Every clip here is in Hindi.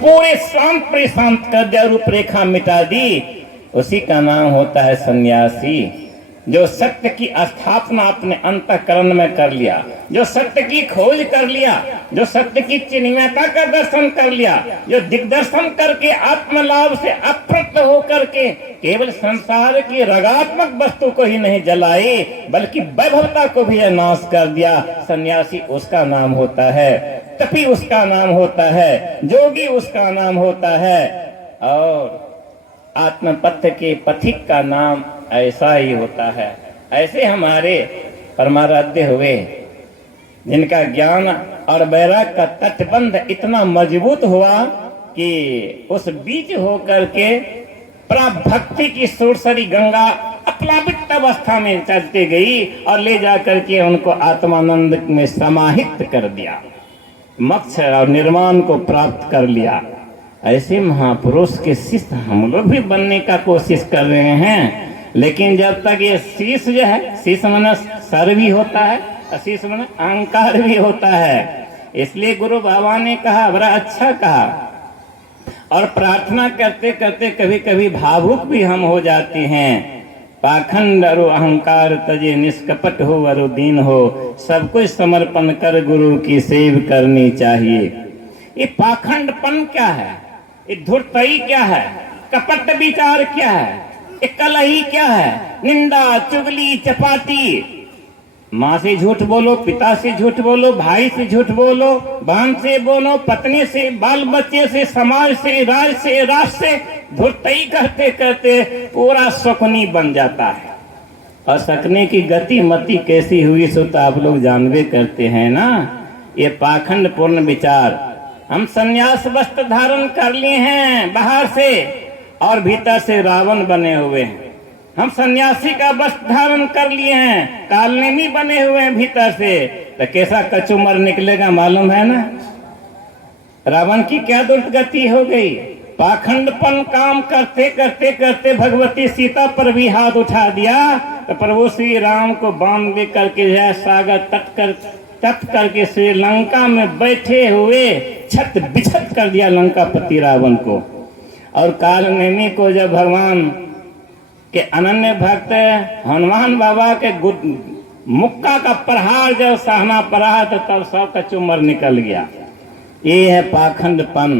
पूरे शांत प्रशांत कर दिया, रूपरेखा मिटा दी, उसी का नाम होता है सन्यासी। जो सत्य की स्थापना अपने अंतःकरण में कर लिया, जो सत्य की खोज कर लिया, जो सत्य की चिन्मयता का दर्शन कर लिया, जो दिग्दर्शन करके आत्मलाभ से अप्रत होकर के केवल संसार की रगात्मक वस्तु को ही नहीं जलाई बल्कि वैभवता को भी नाश कर दिया, सन्यासी उसका नाम होता है, तपी उसका नाम होता है, जोगी उसका नाम होता है। और आत्मपथ के पथिक का नाम ऐसा ही होता है। ऐसे हमारे परमाराध्य हुए जिनका ज्ञान और वैराग का तटबंध इतना मजबूत हुआ कि उस बीच होकर के प्राभक्ति की सुरसरी गंगा अप्लावित अवस्था में चलती गई और ले जाकर के उनको आत्मानंद में समाहित कर दिया, मोक्ष और निर्वाण को प्राप्त कर लिया। ऐसे महापुरुष के शिष्य हम लोग भी बनने का कोशिश कर रहे हैं, लेकिन जब तक ये शीश जो है, शीश माने सर भी होता है और शीश माने अहंकार भी होता है। इसलिए गुरु बाबा ने कहा, बड़ा अच्छा कहा, और प्रार्थना करते करते कभी कभी भावुक भी हम हो जाते हैं। पाखंड और अहंकार तजे, निष्कपट हो और दीन हो, सब कुछ समर्पण कर गुरु की सेव करनी चाहिए। ये पाखंडपन क्या है, ये धूर्तई क्या है, कपट विचार क्या है, ये कलही क्या है, निंदा चुगली चपाटी, माँ से झूठ बोलो, पिता से झूठ बोलो, भाई से झूठ बोलो, बहन से बोलो, पत्नी से, बाल बच्चे से, समाज से, राज से, राष्ट्र से, धूर्तई करते करते पूरा शकुनी बन जाता है। और सकने की गति मति कैसी हुई सो तो आप लोग जानवे करते हैं ना। ये पाखंड पूर्ण विचार। हम सन्यास वस्त्र धारण कर लिए हैं बाहर से और भीतर से रावण बने हुए हैं। हम सन्यासी का वस्त्र धारण कर लिए हैं, कालनेमी बने हुए हैं भीतर से, तो कैसा कचूमर निकलेगा मालूम है ना। रावण की क्या दुर्गति हो गई। पाखंडपन काम करते करते करते भगवती सीता पर भी हाथ उठा दिया, तो प्रभु श्री राम को बांध लेकर के सागर तट करके श्रीलंका में बैठे हुए छत बिछत कर दिया लंकापति रावण को। और कालनेमी को जब भगवान के अनन्य भक्त हनुमान बाबा के मुक्का का प्रहार जब सहना पड़ा तो तब सब का चुमर निकल गया। ये है पाखंडपन।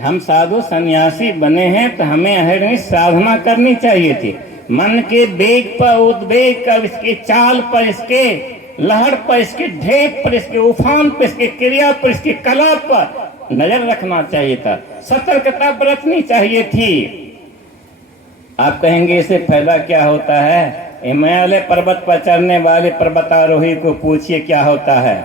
हम साधु सन्यासी बने हैं तो हमें अहिर्निश साधना करनी चाहिए थी। मन के वेग पर उद्वेग कर, इसके चाल पर, इसके लहर पर, इसके ढेप पर, इसके उफान पर, इसके क्रिया पर, इसकी कला पर नजर रखना चाहिए था, सतर्कता बरतनी चाहिए थी। आप कहेंगे इससे फायदा क्या होता है। हिमालय पर्वत पर चढ़ने वाले पर्वतारोही को पूछिए क्या होता है।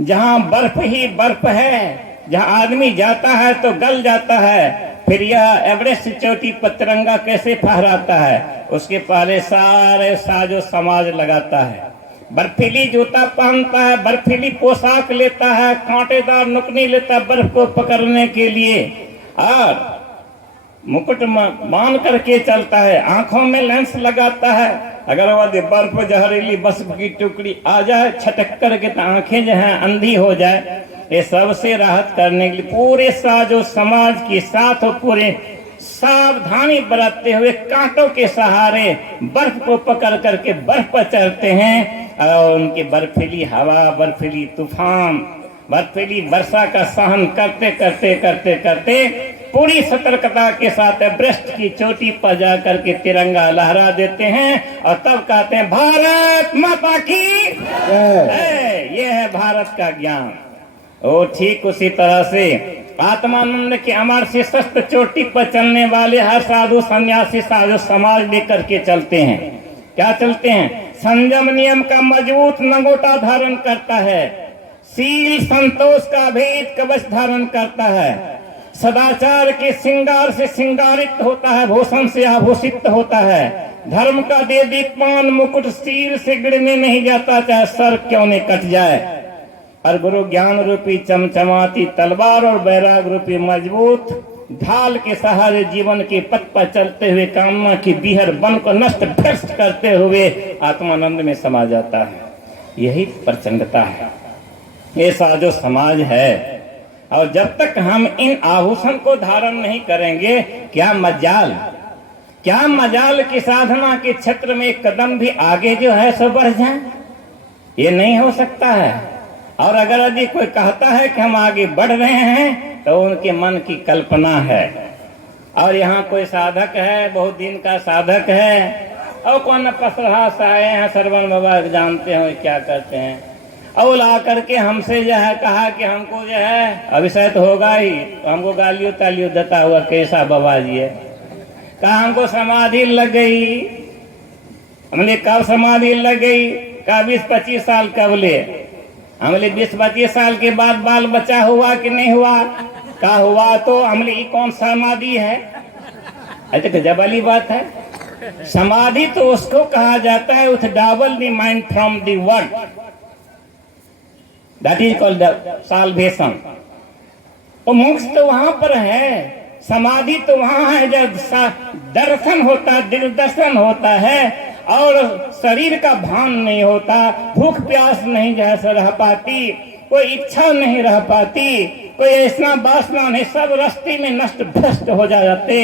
जहाँ बर्फ ही बर्फ है, जहाँ आदमी जाता है तो गल जाता है, फिर यह एवरेस्ट चोटी पर तिरंगा कैसे फहराता है, उसके पहले सारे साजो समाज लगाता है। बर्फीली जूता पहनता है, बर्फीली पोशाक लेता है, कांटेदार नुकनी लेता है बर्फ को पकड़ने के लिए, और मुकुट बांध करके चलता है, आंखों में लेंस लगाता है। अगर वह बर्फ जहरीली बर्फ की टुकड़ी आ जाए छटक करके तो आंखें जो है अंधी हो जाए। ये सबसे राहत करने के लिए पूरे साजो समाज के साथ और पूरे सावधानी बरतते हुए कांटों के सहारे बर्फ को पकड़ करके बर्फ पर चढ़ते हैं, और उनकी बर्फीली हवा, बर्फीली तूफान, बर्फीली वर्षा का सहन करते करते करते करते पूरी सतर्कता के साथ एवरेस्ट की चोटी पर जाकर के तिरंगा लहरा देते हैं और तब कहते हैं भारत माता की ये है भारत का ज्ञान। और ठीक उसी तरह से आत्मानंद के अमर से शस्त्र चोटी पर चलने वाले हर साधु सन्यासी साधु समाज लेकर के चलते हैं। क्या चलते हैं? संयम नियम का मजबूत नंगोटा धारण करता है, शील संतोष का भेद कवच धारण करता है, सदाचार के श्रृंगार से श्रृंगारित होता है, भूषण से आभूषित होता है, धर्म का दे दीपमान मुकुट सिर से गिरने नहीं जाता चाहे सर क्यों नहीं कट जाए। और गुरु ज्ञान रूपी चमचमाती तलवार और वैराग रूपी मजबूत ढाल के सहारे जीवन के पथ पर चलते हुए कामना की बीहर वन को नष्ट भ्रष्ट करते हुए आत्मानंद में समा जाता है। यही प्रचंडता है। ये साजो समाज है। और जब तक हम इन आभूषण को धारण नहीं करेंगे, क्या मजाल की साधना के क्षेत्र में एक कदम भी आगे जो है सो बढ़ जाए, ये नहीं हो सकता है। और अगर यदि कोई कहता है कि हम आगे बढ़ रहे हैं तो उनके मन की कल्पना है। और यहाँ कोई साधक है, बहुत दिन का साधक है, और कौन पसरहा से आए हैं, श्रवण बाबा जानते हो क्या करते हैं, और ला करके हमसे जो है कहा कि हमको जो है अभिषेक होगा ही, तो हमको गालियों तालियों देता हुआ कैसा बाबा जी है। कहा हमको समाधि लग गई। हमने कब समाधि लग गई? कहा 20-25 साल कब ले? हमने 20-25 साल के बाद बाल बच्चा हुआ कि नहीं हुआ? कहा हुआ। तो हमने ये कौन समाधि है? अच्छा गजब वाली बात है। समाधि तो उसको कहा जाता है withdrawal the mind from the world, that is called salvation. वो मोक्ष तो वहां पर है, समाधि तो वहां है जब दर्शन होता है, दिल दर्शन होता है और शरीर का भान नहीं होता, भूख प्यास नहीं जैसे रह पाती, कोई इच्छा नहीं रह पाती, कोई ऐसा वासना नहीं, सब रास्ते में नष्ट भ्रष्ट हो जाते।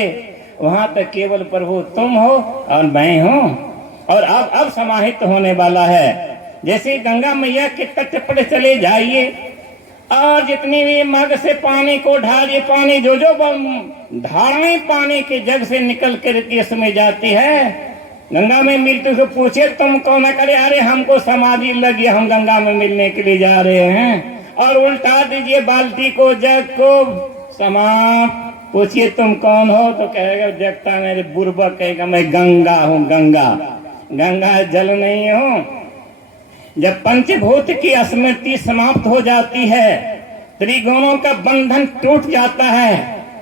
वहां तक केवल प्रभु तुम हो और मैं हूं। और अब समाहित होने वाला है। जैसे गंगा मैया के तट पर चले जाइए और जितनी भी मग से पानी को ढालिए, पानी जो धाराएं पानी के जग से निकल कर केस में जाती है, गंगा में मिलते तो पूछे तुम कौन करे? अरे हमको समाधि लगी, हम गंगा में मिलने के लिए जा रहे हैं। और उल्टा दीजिए बाल्टी को, जग को, समाप्त। पूछिए तुम कौन हो? तो कहेगा जगता मेरे बुर्बक कहेगा मैं गंगा हूँ। गंगा जल नहीं हूँ। जब पंचभूत की स्मृति समाप्त हो जाती है, त्रिगुणों का बंधन टूट जाता है,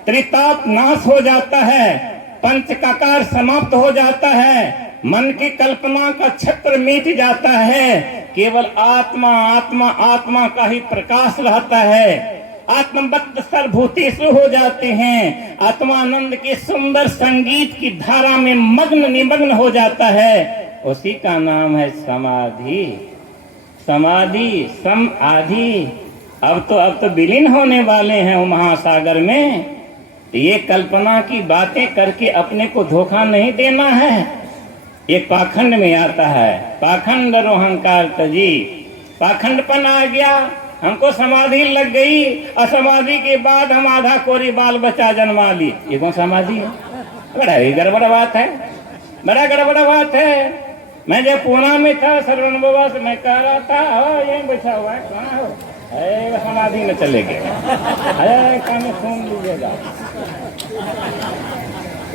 त्रिताप नाश हो जाता है, पंचकाकार समाप्त हो जाता है, मन की कल्पना का छत्र मिट जाता है, केवल आत्मा आत्मा आत्मा का ही प्रकाश रहता है। आत्मबद्ध सर्वभूतेषु हो जाते हैं, आत्मानंद के सुंदर संगीत की धारा में निमग्न हो जाता है। उसी का नाम है समाधि। समाधि सम आधि। अब तो विलीन होने वाले हैं महासागर में। ये कल्पना की बातें करके अपने को धोखा नहीं देना है। एक पाखंड में आता है, पाखंड रोहंकार तजी, पाखंडपन आ गया, हमको समाधि लग गई और समाधि के बाद हम आधा कोरी बाल बच्चा जन्मा ली। ये कौन समाधि है? बड़ा ही गड़बड़ बात है, बड़ा गड़बड़ बात है। मैं जब पूना में था श्रवण बाबा से मैं कह रहा था यही बैठा हुआ है, कहाँ हो? समाधि में चले गए। काम सुन लीजिएगा।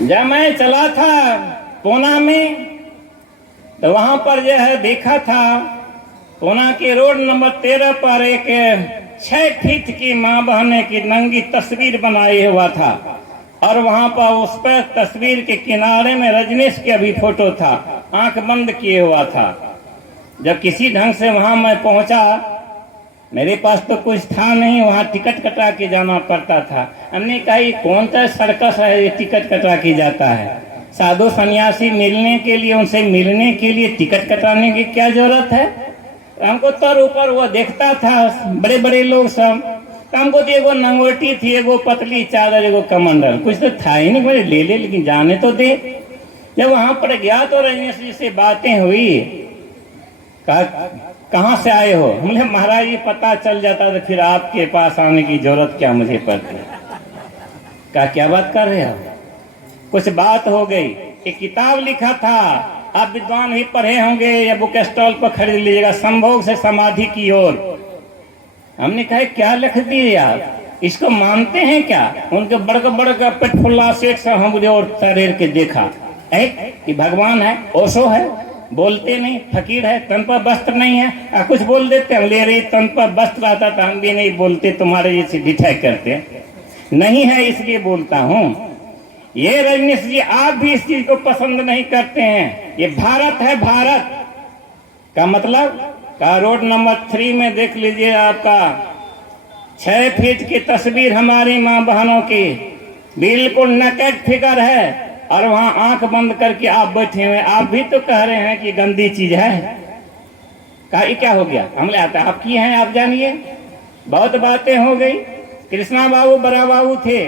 जब मैं चला था पूना में तो वहां पर जो है देखा था, पूना के रोड नंबर 13 पर एक 6 फीट की माँ बहने की नंगी तस्वीर बनाई हुआ था और वहां पर उस पर तस्वीर के किनारे में रजनीश का भी फोटो था, आंख बंद किए हुआ था। जब किसी ढंग से वहां मैं पहुंचा, मेरे पास तो कुछ था नहीं, वहां टिकट कटा के जाना पड़ता था। हमने कहा ये कौन सा सर्कस है, ये टिकट कटा के जाता है? साधु सन्यासी मिलने के लिए, उनसे मिलने के लिए टिकट कटाने की क्या जरूरत है? हमको तर ऊपर वो देखता था बड़े बड़े लोग सब, हमको तो एगो नंगोटी थी, एगो पतली चादर, एगो कमंडल, कुछ तो था ही नहीं। बोले ले ले लेकिन जाने तो दे। जब वहां पर गया तो रजनीश जी से बातें हुई, कहाँ से आए हो? हमने महाराज ये पता चल जाता तो फिर आपके पास आने की जरूरत क्या मुझे पड़ती। कहा क्या बात कर रहे हो? कुछ बात हो गई। एक किताब लिखा था, आप विद्वान ही पढ़े होंगे या बुक स्टॉल पर खरीद लीजिएगा, संभोग से समाधि की ओर। हमने कहा क्या लिख दिए आप, इसको मानते हैं क्या? उनके बड़का बड़का पेट फुल्ला सेठ से हम और शरीर के देखा कि भगवान है, ओशो है, बोलते नहीं, फकीर है, तन पर वस्त्र नहीं है, कुछ बोल देते हम, ले रही तन पर वस्त्र आता था हम भी नहीं बोलते, तुम्हारे जैसे डिठैक करते नहीं है इसलिए बोलता हूँ। ये रजनीश जी आप भी इस चीज को पसंद नहीं करते हैं। ये भारत है, भारत का मतलब का रोड नंबर 3 में देख लीजिए, आपका 6 फीट की तस्वीर हमारी माँ बहनों की, बिल्कुल नकेट फिगर है और वहां आंख बंद करके आप बैठे हुए। आप भी तो कह रहे हैं कि गंदी चीज है। कहा ये क्या हो गया? हमने आता आप किए हैं, आप जानिए। बहुत बातें हो गई। कृष्णा बाबू बड़ा बाबू थे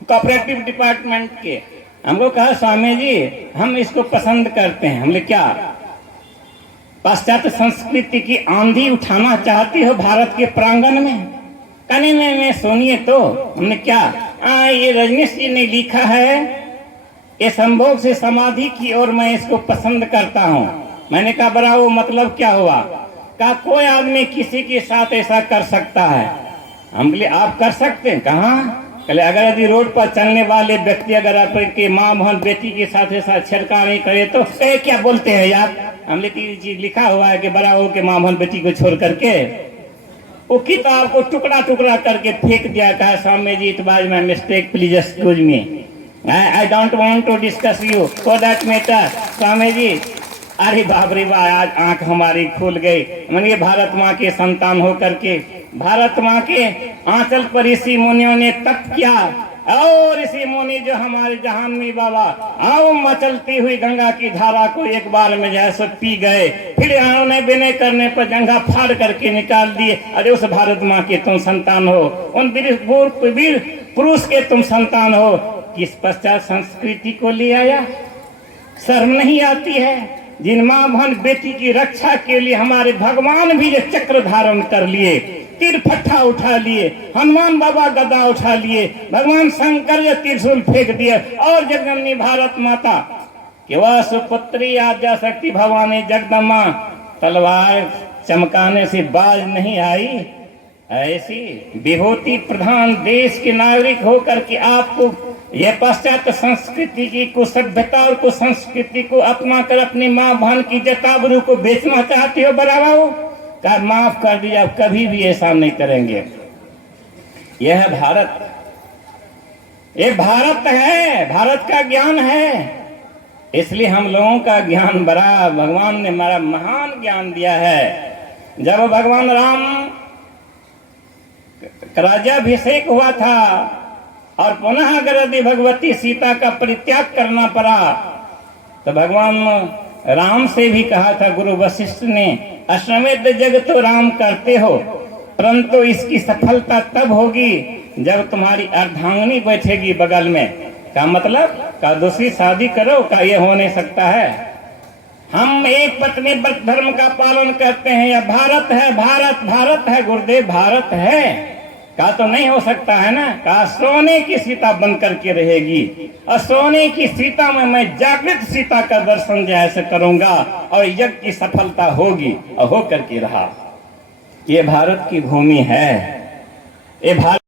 कोऑपरेटिव डिपार्टमेंट के। हमको कहा स्वामी जी हम इसको पसंद करते हैं। हमने क्या पाश्चात्य संस्कृति की आंधी उठाना चाहती हो भारत के प्रांगण में? कहने में सुनिए तो। हमने क्या ये रजनीश जी ने लिखा है, ये संभोग से समाधि की ओर मैं इसको पसंद करता हूँ। मैंने कहा बड़ा वो मतलब क्या हुआ? कहा कोई आदमी किसी के साथ ऐसा कर सकता है। हम बोले आप कर सकते हैं? कहाँ? कहले अगर यदि रोड पर चलने वाले व्यक्ति अगर आपके माँ बहन बेटी के साथ ऐसा छेड़खानी नहीं करे तो क्या बोलते हैं यार? हमने चीज लिखा हुआ है कि बड़ा हो के माँ बहन बेटी को छोड़ करके वो किताब को टुकड़ा टुकड़ा करके फेंक दिया। कहा Swami ji it was my mistake, please excuse me, I don't want to discuss you for that matter. Swami ji अरे बाप रे वाह, आज आंख हमारी खुल गई। मैंने भारत माँ के संतान हो करके भारत माँ के आंचल पर ऋषि मुनियों ने तप किया और ऋषि मुनि जो हमारे जहान में बाबा आओ मचलती हुई गंगा की धारा को एक बार में जैसे पी गए, फिर उन्हें विनय करने पर जंगा फाड़ करके निकाल दिए। अरे उस भारत माँ के तुम संतान हो, उन वीर पुरुष के तुम संतान हो, किस पश्चात संस्कृति को ले आया? शर्म नहीं आती है? जिन माँ बहन बेटी की रक्षा के लिए हमारे भगवान भी ये चक्र धारण कर लिए, तीर फट्टा उठा लिए, हनुमान बाबा गदा उठा लिए, भगवान शंकर ये त्रिशूल फेंक दिए, और जगदम्बी भारत माता के वह सुपुत्री आद्या शक्ति भवानी जगदम्बा तलवार चमकाने से बाज नहीं आई। ऐसी विभूति प्रधान देश के नागरिक होकर के आपको यह पाश्चात्य संस्कृति की कुसभ्यता और कुसंस्कृति को अपना कर अपनी माँ बहन की जताबरू को बेचना चाहते हो? बराबर हो का माफ कर दिया, कभी भी ऐसा नहीं करेंगे। यह है भारत, ये भारत है, भारत का ज्ञान है। इसलिए हम लोगों का ज्ञान बड़ा भगवान ने हमारा महान ज्ञान दिया है। जब भगवान राम राज्याभिषेक हुआ था और पुनः अगर यदि भगवती सीता का परित्याग करना पड़ा तो भगवान राम से भी कहा था गुरु वशिष्ठ ने, अश्वमेध जग तो राम करते हो, परंतु इसकी सफलता तब होगी जब तुम्हारी अर्धांगिनी बैठेगी बगल में। का मतलब का दूसरी शादी करो? का ये हो नहीं सकता है? हम एक पत्नी व्रत धर्म का पालन करते हैं। या भारत है, भारत भारत है गुरुदेव, भारत है का तो नहीं हो सकता है ना? का सोने की सीता बन करके रहेगी और सोने की सीता में मैं जागृत सीता का दर्शन जैसे करूंगा और यज्ञ की सफलता होगी और हो करके रहा। ये भारत की भूमि है, ये भारत